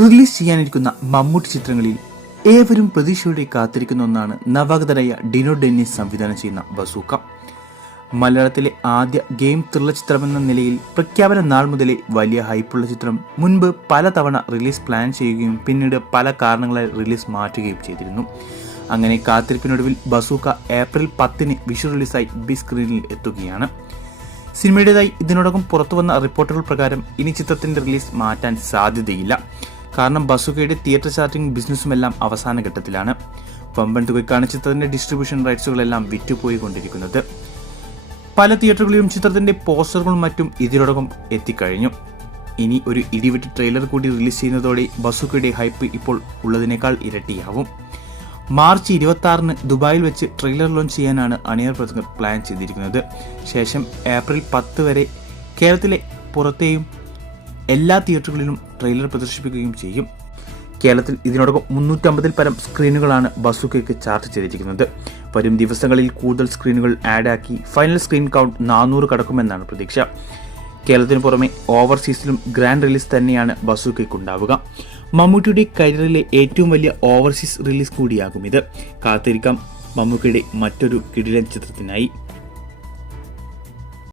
Release ചെയ്യാനിരിക്കുന്ന Mammootty ചിത്രങ്ങളിൽ ഏവരും പ്രതീക്ഷയോടെ കാത്തിരിക്കുന്ന ഒന്നാണ് നവാഗതനായ ഡിനോ ഡെന്നിസ് സംവിധാനം ചെയ്യുന്ന ബസൂക്ക. മലയാളത്തിലെ ആദ്യ ഗെയിം ത്രില്ലർ ചിത്രമെന്ന നിലയിൽ പ്രഖ്യാപന നാൾ മുതലേ വലിയ ഹൈപ്പുള്ള ചിത്രം മുൻപ് പലതവണ റിലീസ് പ്ലാൻ ചെയ്യുകയും പിന്നീട് പല കാരണങ്ങളാൽ റിലീസ് മാറ്റുകയും ചെയ്തിരുന്നു. അങ്ങനെ കാത്തിരിപ്പിനൊടുവിൽ ബസൂക്ക ഏപ്രിൽ 10 വിഷു റിലീസായി ബിഗ് സ്ക്രീനിൽ എത്തുകയാണ്. സിനിമയുടേതായി ഇതിനോടകം പുറത്തുവന്ന റിപ്പോർട്ടുകൾ പ്രകാരം ഇനി ചിത്രത്തിന്റെ റിലീസ് മാറ്റാൻ സാധ്യതയില്ല. കാരണം ബസൂക്കയുടെ തിയേറ്റർ ചാർട്ടിംഗ് ബിസിനസ്സുമെല്ലാം അവസാന ഘട്ടത്തിലാണ്. വമ്പൻ തുകയ്ക്കാണ് ചിത്രത്തിന്റെ ഡിസ്ട്രിബ്യൂഷൻ റൈറ്റ്സുകളെല്ലാം വിറ്റുപോയിക്കൊണ്ടിരിക്കുന്നത്. പല തിയേറ്ററുകളിലും ചിത്രത്തിന്റെ പോസ്റ്ററുകളും മറ്റും ഇതിനോടകം എത്തിക്കഴിഞ്ഞു. ഇനി ഒരു ഇടിവെട്ടി ട്രെയിലർ കൂടി റിലീസ് ചെയ്യുന്നതോടെ ബസൂക്കയുടെ ഹൈപ്പ് ഇപ്പോൾ ഉള്ളതിനേക്കാൾ ഇരട്ടിയാവും. മാർച്ച് 26 ദുബായിൽ വെച്ച് ട്രെയിലർ ലോഞ്ച് ചെയ്യാനാണ് അണിയർ പ്രവർത്തകർ പ്ലാൻ ചെയ്തിരിക്കുന്നത്. ശേഷം ഏപ്രിൽ 10 വരെ കേരളത്തിലെ പുറത്തെയും എല്ലാ തിയേറ്ററുകളിലും ട്രെയിലർ പ്രദർശിപ്പിക്കുകയും ചെയ്യും. കേരളത്തിൽ ഇതിനോടകം 350 പരം സ്ക്രീനുകളാണ് ബസൂക്കയ്ക്ക് ചാർട്ട് ചെയ്തിരിക്കുന്നത്. വരും ദിവസങ്ങളിൽ കൂടുതൽ സ്ക്രീനുകൾ ആഡാക്കി ഫൈനൽ സ്ക്രീൻ കൗണ്ട് 400 കടക്കുമെന്നാണ് പ്രതീക്ഷ. കേരളത്തിന് പുറമെ ഓവർസീസിലും ഗ്രാൻഡ് റിലീസ് തന്നെയാണ് ബസൂക്കയ്ക്കുണ്ടാവുക. മമ്മൂട്ടിയുടെ കരിയറിലെ ഏറ്റവും വലിയ ഓവർസീസ് റിലീസ് കൂടിയാകും ഇത്. കാത്തിരിക്കാം മമ്മൂട്ടിയുടെ മറ്റൊരു കിടിലൻ ചിത്രത്തിനായി.